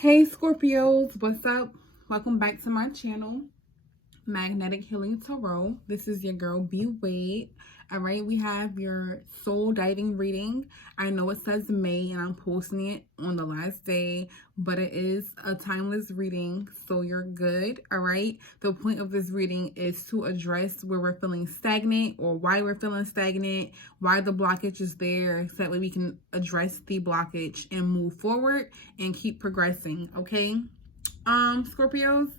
Hey Scorpios, what's up? Welcome back to my channel, Magnetic Healing Tarot. This is your girl B Wade. All right, we have your soul diving reading. I know it says May and I'm posting it on the last day, but it is a timeless reading, so you're good. All right, the point of this reading is to address where we're feeling stagnant or why we're feeling stagnant, why the blockage is there, so that way we can address the blockage and move forward and keep progressing. Okay, Scorpios,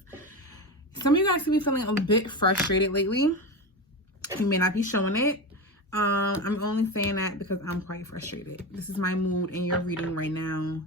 some of you guys could be feeling a bit frustrated lately. You may not be showing it. I'm only saying that because I'm quite frustrated. This is my mood in your reading right now,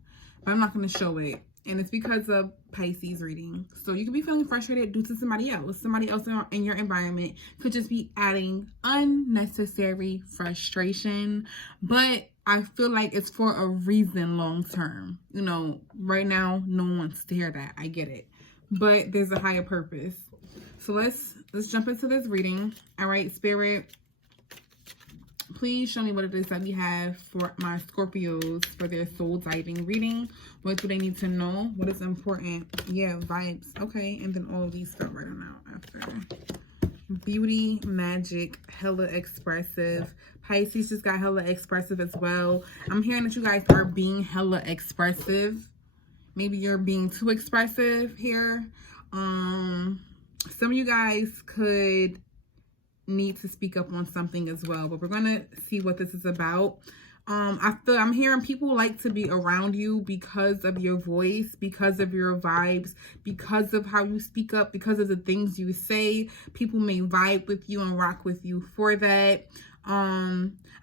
but I'm not going to show it. And it's because of Pisces reading. So you could be feeling frustrated due to somebody else. Somebody else in your environment could just be adding unnecessary frustration. But I feel like it's for a reason long term. You know, right now, no one wants to hear that. I get it. But there's a higher purpose. So let's jump into this reading. All right, Spirit, please show me what it is that we have for my Scorpios for their soul diving reading. What do they need to know? What is important? Yeah, vibes. Okay, and then all of these stuff right on out after. Beauty, magic, hella expressive. Pisces just got hella expressive as well. I'm hearing that you guys are being hella expressive. Maybe you're being too expressive here. Some of you guys could need to speak up on something as well, but we're gonna see what this is about. I'm hearing people like to be around you because of your voice, because of your vibes, because of how you speak up, because of the things you say. People may vibe with you and rock with you for that.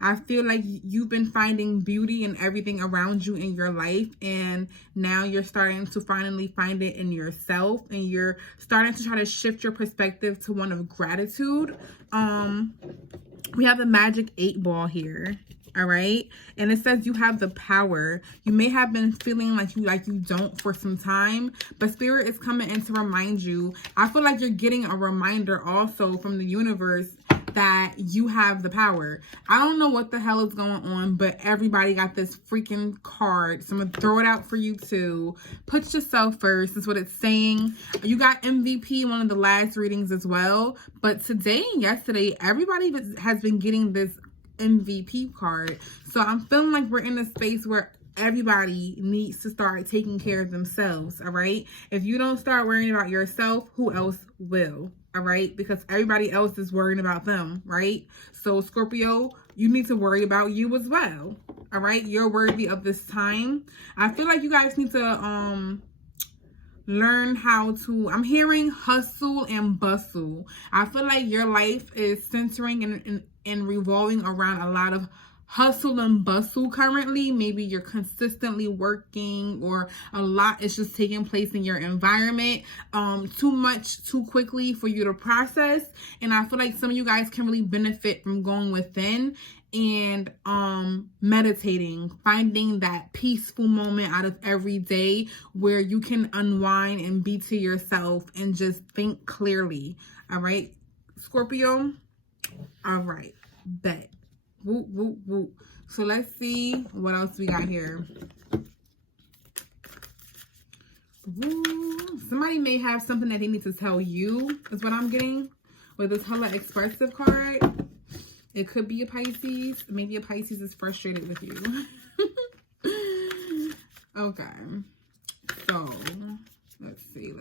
I feel like you've been finding beauty in everything around you in your life, and now you're starting to finally find it in yourself, and you're starting to try to shift your perspective to one of gratitude. We have the magic 8 ball here. All right, and it says you have the power. You may have been feeling like you don't for some time, but Spirit is coming in to remind you. I feel like you're getting a reminder also from the universe that you have the power. I don't know what the hell is going on, but everybody got this freaking card, so I'm gonna throw it out for you too. Put yourself first is what it's saying. You got MVP in one of the last readings as well, but today and yesterday everybody has been getting this MVP card. So I'm feeling like we're in a space where everybody needs to start taking care of themselves. All right, if you don't start worrying about yourself, who else will? All right, because everybody else is worrying about them, right? So Scorpio, you need to worry about you as well. All right, you're worthy of this time. I feel like you guys need to learn how to, I'm hearing hustle and bustle. I feel like your life is centering and revolving around a lot of hustle and bustle currently. Maybe you're consistently working, or a lot is just taking place in your environment, too much too quickly for you to process. And I feel like some of you guys can really benefit from going within and meditating, finding that peaceful moment out of every day where you can unwind and be to yourself and just think clearly. All right, Scorpio. All right, bet. Woo, woo, woo. So let's see what else we got here. Woo. Somebody may have something that they need to tell you, is what I'm getting with this hella expressive card. It could be a Pisces. Maybe a Pisces is frustrated with you. Okay. So, let's see.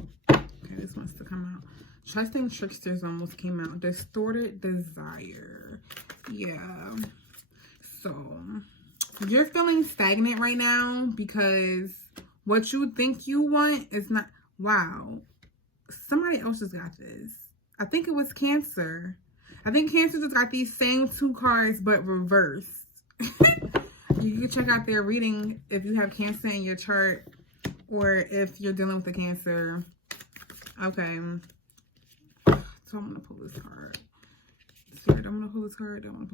Okay, this wants to come out. Trusting Tricksters almost came out. Distorted Desire. Yeah. So, you're feeling stagnant right now because what you think you want is not... Wow. Somebody else just got this. I think it was Cancer. I think Cancer just got these same 2 cards, but reversed. You can check out their reading if you have Cancer in your chart, or if you're dealing with a Cancer. Okay. So I'm going to pull this card. Spirit, I'm going to pull this card. Okay, I'm going to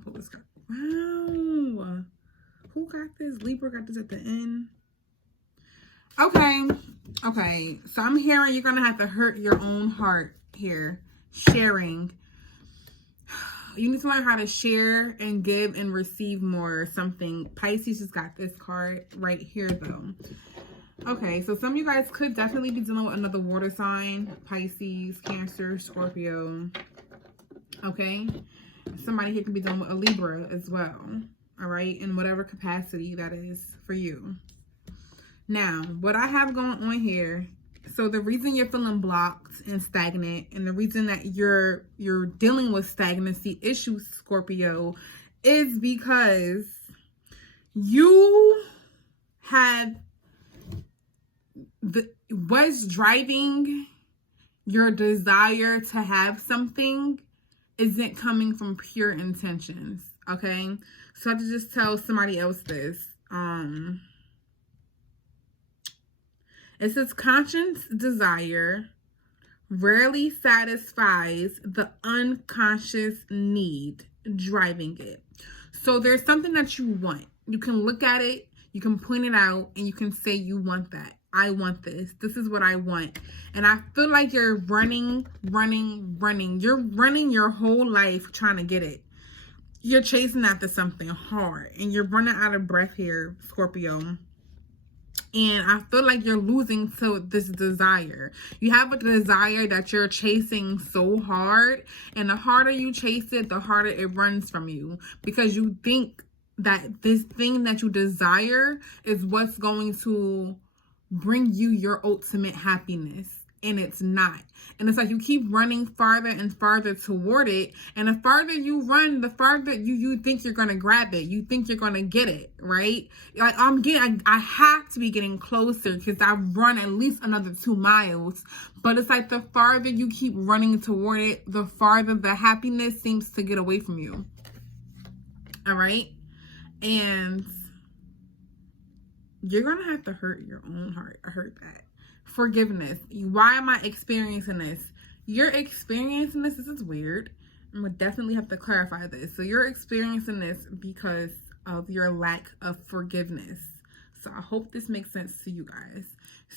pull this card. Wow. Who got this? Libra got this at the end. Okay. So I'm hearing you're going to have to hurt your own heart here. Sharing. You need to learn how to share and give and receive more or something. Pisces just got this card right here, though. Okay, so some of you guys could definitely be dealing with another water sign. Pisces, Cancer, Scorpio. Okay? Somebody here could be dealing with a Libra as well. All right? In whatever capacity that is for you. Now, what I have going on here, so the reason you're feeling blocked and stagnant, and the reason that you're dealing with stagnancy issues, Scorpio, is because you had what's driving your desire to have something isn't coming from pure intentions. Okay, so I have to just tell somebody else this. It says conscious desire rarely satisfies the unconscious need driving it. So there's something that you want. You can look at it, you can point it out, and you can say you want that. I want this. This is what I want. And I feel like you're running. You're running your whole life trying to get it. You're chasing after something hard, and you're running out of breath here, Scorpio. And I feel like you're losing to this desire. You have a desire that you're chasing so hard. And the harder you chase it, the harder it runs from you. Because you think that this thing that you desire is what's going to bring you your ultimate happiness. And it's not. And it's like you keep running farther and farther toward it. And the farther you run, the farther you think you're going to grab it. You think you're going to get it, right? Like I have to be getting closer because I've run at least another 2 miles. But it's like the farther you keep running toward it, the farther the happiness seems to get away from you. All right? And you're going to have to hurt your own heart. I heard that. Forgiveness. Why am I experiencing this? You're experiencing this. This is weird. I'm going to definitely have to clarify this. So you're experiencing this because of your lack of forgiveness. So I hope this makes sense to you guys.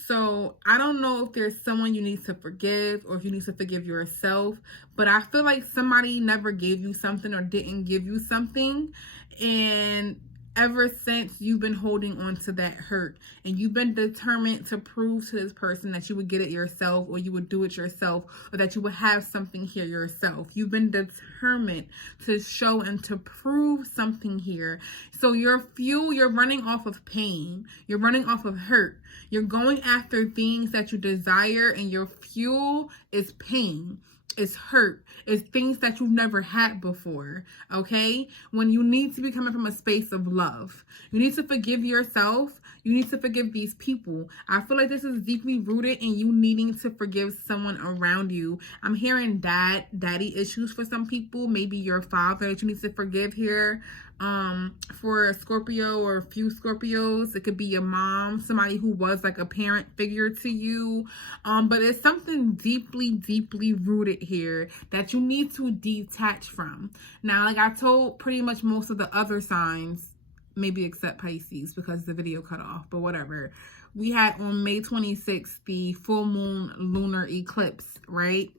So I don't know if there's someone you need to forgive or if you need to forgive yourself. But I feel like somebody never gave you something or didn't give you something. And ever since you've been holding on to that hurt and you've been determined to prove to this person that you would get it yourself or you would do it yourself or that you would have something here yourself. You've been determined to show and to prove something here. So your fuel, you're running off of pain. You're running off of hurt. You're going after things that you desire and your fuel is pain. It's hurt. It's things that you've never had before, okay? When you need to be coming from a space of love. You need to forgive yourself. You need to forgive these people. I feel like this is deeply rooted in you needing to forgive someone around you. I'm hearing daddy issues for some people. Maybe your father that you need to forgive here. For a Scorpio or a few Scorpios, it could be your mom, somebody who was like a parent figure to you. But it's something deeply rooted here that you need to detach from. Now, like I told pretty much most of the other signs, maybe except Pisces because the video cut off, but whatever. We had on May 26th, the full moon lunar eclipse, right?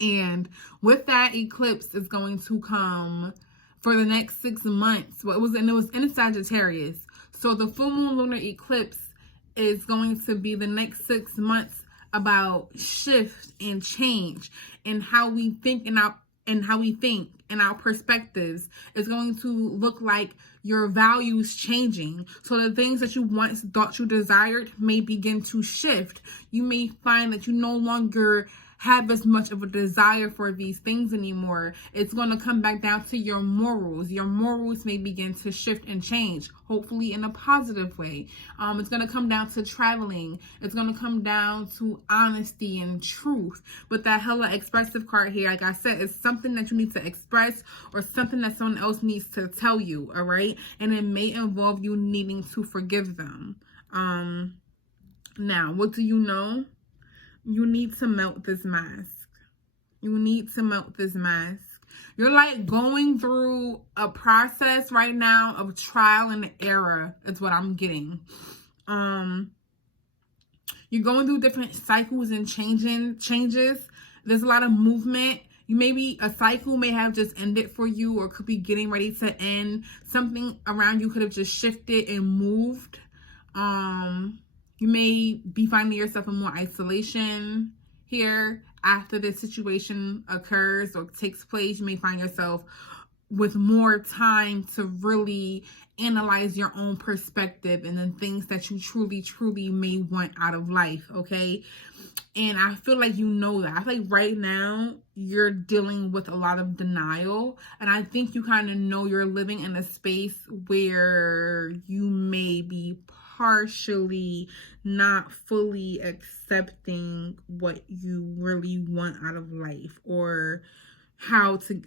And with that eclipse is going to come for the next 6 months. Well, it was in Sagittarius. So the full moon lunar eclipse is going to be the next 6 months about shift and change and how we think and our perspectives is going to look like your values changing. So the things that you once thought you desired may begin to shift. You may find that you no longer have as much of a desire for these things anymore. It's going to come back down to your morals. Your morals may begin to shift and change, hopefully in a positive way. It's going to come down to traveling. It's going to come down to honesty and truth. But that hella expressive card here, like I said, is something that you need to express or something that someone else needs to tell you, all right? And it may involve you needing to forgive them. Now, what do you know? You need to melt this mask. You need to melt this mask. You're like going through a process right now of trial and error. Is what I'm getting. You're going through different cycles and changes. There's a lot of movement. maybe a cycle may have just ended for you, or could be getting ready to end. Something around you could have just shifted and moved. You may be finding yourself in more isolation here after this situation occurs or takes place. You may find yourself with more time to really analyze your own perspective and then things that you truly may want out of life, okay? And I feel like you know that. I feel like right now you're dealing with a lot of denial, and I think you kind of know you're living in a space where you may be partially not fully accepting what you really want out of life, or how to.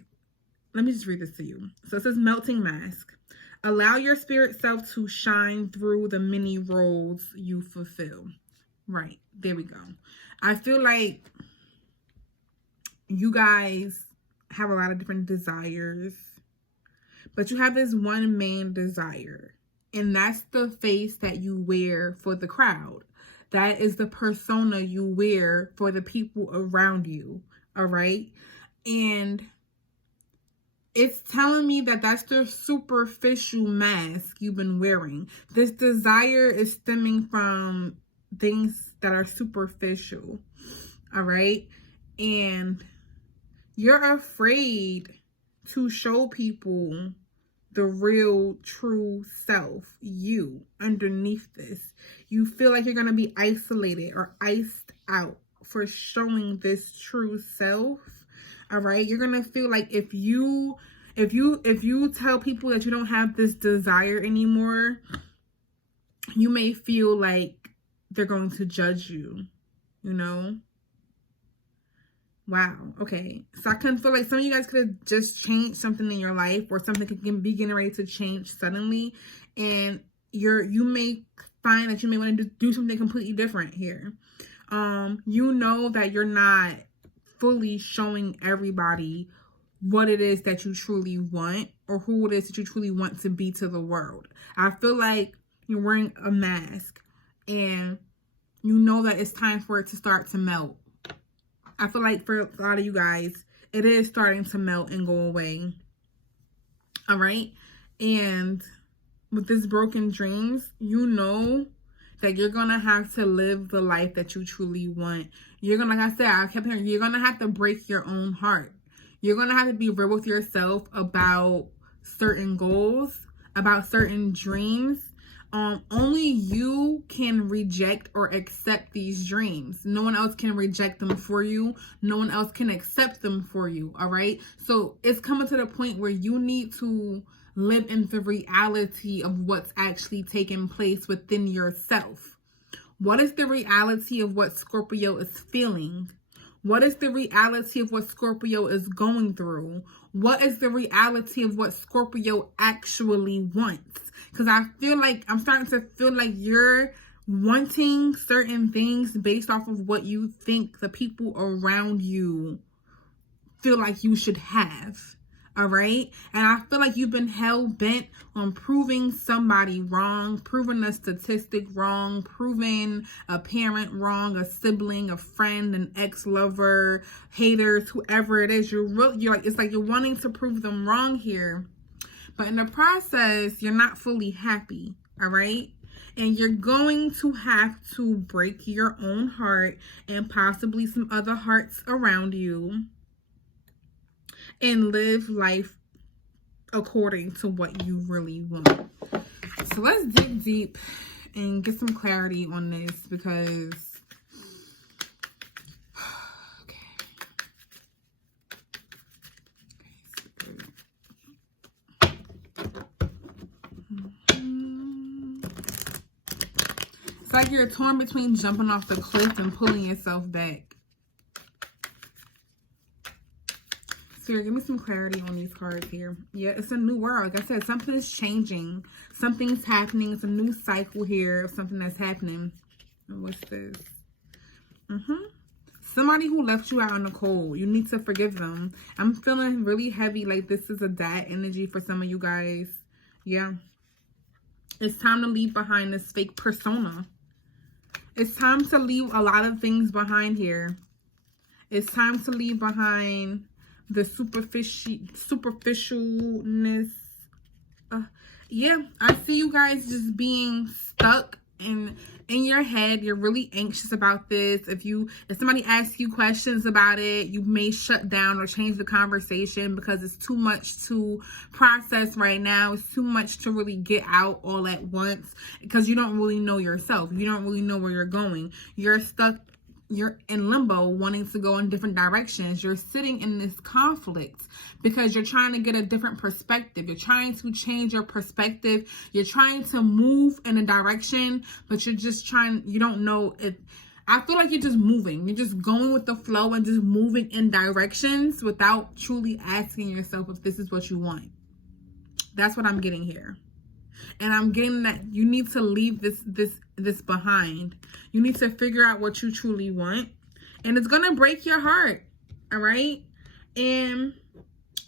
Let me just read this to you. So it says, melting mask. Allow your spirit self to shine through the many roles you fulfill. Right. There we go. I feel like you guys have a lot of different desires, but you have this one main desire, and that's the face that you wear for the crowd. That is the persona you wear for the people around you. All right. And it's telling me that that's the superficial mask you've been wearing. This desire is stemming from things that are superficial. All right. And you're afraid to show people the real, true self, you, underneath this. You feel like you're going to be isolated or iced out for showing this true self. All right. You're going to feel like if you tell people that you don't have this desire anymore, you may feel like they're going to judge you, you know? Wow. Okay. So I kind of feel like some of you guys could have just changed something in your life, or something could be getting ready to change suddenly. And you may find that you may want to do something completely different here. You know that you're not fully showing everybody what it is that you truly want, or who it is that you truly want to be to the world. I feel like you're wearing a mask, and you know that it's time for it to start to melt. I feel like for a lot of you guys, it is starting to melt and go away. All right. And with this broken dreams, you know that you're going to have to live the life that you truly want. You're going to, like I said, I kept hearing, you're going to have to break your own heart. You're going to have to be real with yourself about certain goals, about certain dreams. Only you can reject or accept these dreams. No one else can reject them for you. No one else can accept them for you. All right. So it's coming to the point where you need to live in the reality of what's actually taking place within yourself. What is the reality of what Scorpio is feeling? What is the reality of what Scorpio is going through? What is the reality of what Scorpio actually wants? Because I'm starting to feel like you're wanting certain things based off of what you think the people around you feel like you should have. All right. And I feel like you've been hell-bent on proving somebody wrong, proving a statistic wrong, proving a parent wrong, a sibling, a friend, an ex-lover, haters, whoever it is. You're like, it's like you're wanting to prove them wrong here. But in the process, you're not fully happy. All right. And you're going to have to break your own heart and possibly some other hearts around you, and live life according to what you really want. So let's dig deep and get some clarity on this, because it's like you're torn between jumping off the cliff and pulling yourself back. Spirit, give me some clarity on these cards here. Yeah, it's a new world. Like I said, something is changing. Something's happening. It's a new cycle here of something that's happening. What's this? Somebody who left you out in the cold. You need to forgive them. I'm feeling really heavy, like this is a dad energy for some of you guys. Yeah. It's time to leave behind this fake persona. It's time to leave a lot of things behind here. It's time to leave behind the superficialness. Yeah, I see you guys just being stuck in your head. You're really anxious about this. If somebody asks you questions about it, you may shut down or change the conversation because it's too much to process right now. It's too much to really get out all at once because you don't really know yourself. You don't really know where you're going. You're stuck. You're in limbo, wanting to go in different directions. You're sitting in this conflict because you're trying to get a different perspective. You're trying to change your perspective. You're trying to move in a direction, but you don't know if, I feel like you're just moving. You're just going with the flow and just moving in directions without truly asking yourself if this is what you want. That's what I'm getting here. And I'm getting that you need to leave this behind. You need to figure out what you truly want. And it's going to break your heart. All right. And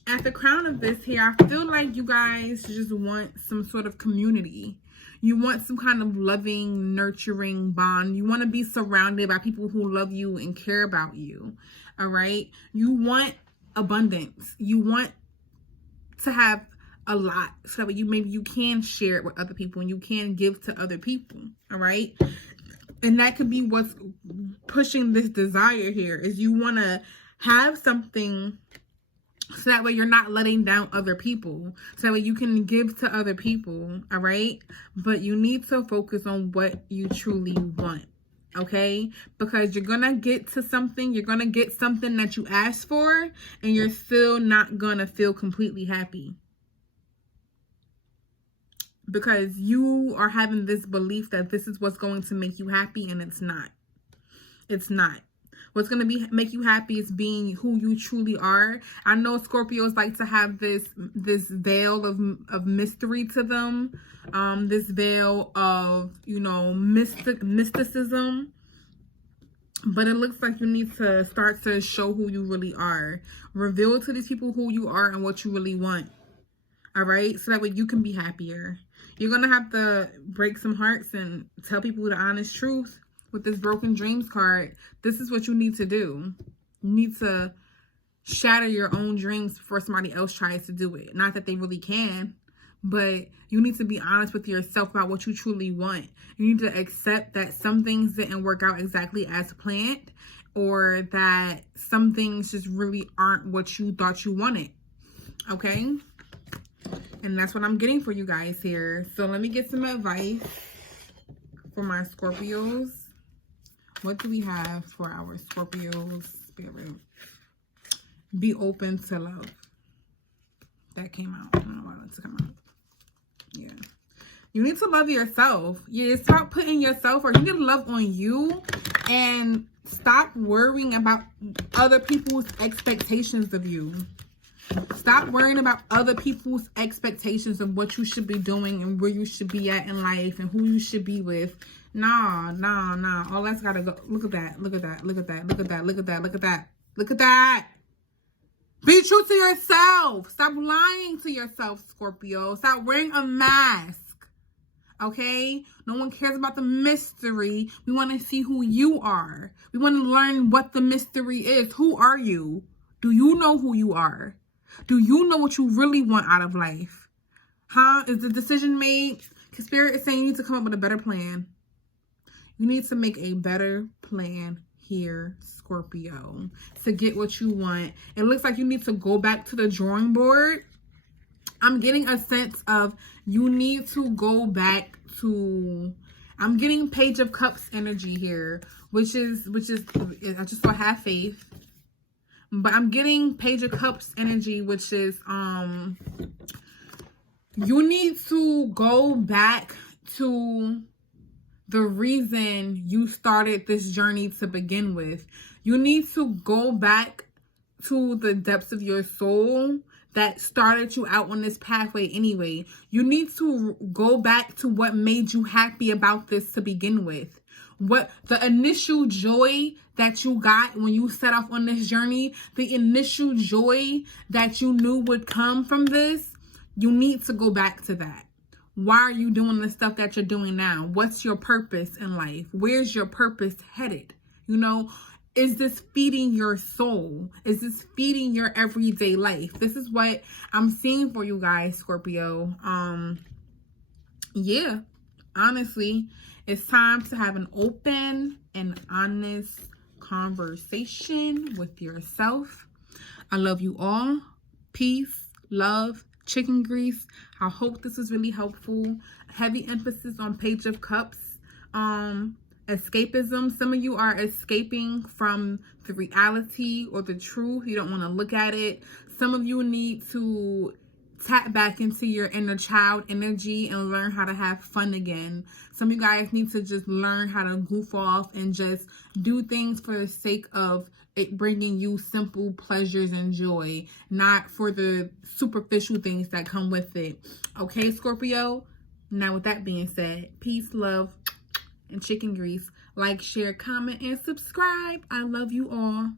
at the crown of this here, I feel like you guys just want some sort of community. You want some kind of loving, nurturing bond. You want to be surrounded by people who love you and care about you. All right. You want abundance. You want to have a lot so that maybe you can share it with other people and you can give to other people. All right. And that could be what's pushing this desire here, is you want to have something so that way you're not letting down other people, so that way you can give to other people. All right. But you need to focus on what you truly want. Okay, because you're gonna get to something, you're gonna get something that you asked for, and you're still not gonna feel completely happy. Because you are having this belief that this is what's going to make you happy, and it's not. It's not. What's going to make you happy is being who you truly are. I know Scorpios like to have this veil of mystery to them. This veil of, mysticism. But it looks like you need to start to show who you really are. Reveal to these people who you are and what you really want. All right? So that way you can be happier. You're going to have to break some hearts and tell people the honest truth with this broken dreams card. This is what you need to do. You need to shatter your own dreams before somebody else tries to do it. Not that they really can, but you need to be honest with yourself about what you truly want. You need to accept that some things didn't work out exactly as planned, or that some things just really aren't what you thought you wanted. Okay? And that's what I'm getting for you guys here. So let me get some advice for my Scorpios. What do we have for our Scorpios? Spirit. Be open to love. That came out. I don't know why that's come out. Yeah. You need to love yourself. Yeah, stop putting yourself, or you need to love on you, and stop worrying about other people's expectations of you. Stop worrying about other people's expectations of what you should be doing and where you should be at in life and who you should be with. Nah. All that's gotta go. Look at that. Look at that. Look at that. Look at that. Look at that. Look at that. Look at that. Be true to yourself. Stop lying to yourself, Scorpio. Stop wearing a mask. Okay? No one cares about the mystery. We want to see who you are. We want to learn what the mystery is. Who are you? Do you know who you are? Do you know what you really want out of life? Huh? Is the decision made? Because Spirit is saying you need to come up with a better plan. You need to make a better plan here, Scorpio, to get what you want. It looks like you need to go back to the drawing board. I'm getting a sense of you need to go back to, I'm getting Page of Cups energy here, which is I just saw have faith. But I'm getting Page of Cups energy, which is you need to go back to the reason you started this journey to begin with. You need to go back to the depths of your soul that started you out on this pathway anyway. You need to go back to what made you happy about this to begin with. What the initial joy that you got when you set off on this journey, the initial joy that you knew would come from this, you need to go back to that. Why are you doing the stuff that you're doing now? What's your purpose in life? Where's your purpose headed? is this feeding your soul? Is this feeding your everyday life? This is what I'm seeing for you guys, Scorpio. Yeah, honestly, it's time to have an open and honest conversation with yourself. I love you all. Peace, love, chicken grease. I hope this was really helpful. Heavy emphasis on Page of Cups. Escapism. Some of you are escaping from the reality or the truth. You don't want to look at it. Some of you need to tap back into your inner child energy and learn how to have fun again. Some of you guys need to just learn how to goof off and just do things for the sake of it bringing you simple pleasures and joy, not for the superficial things that come with it. Okay, Scorpio? Now, with that being said, peace, love, and chicken grease. Like, share, comment, and subscribe. I love you all.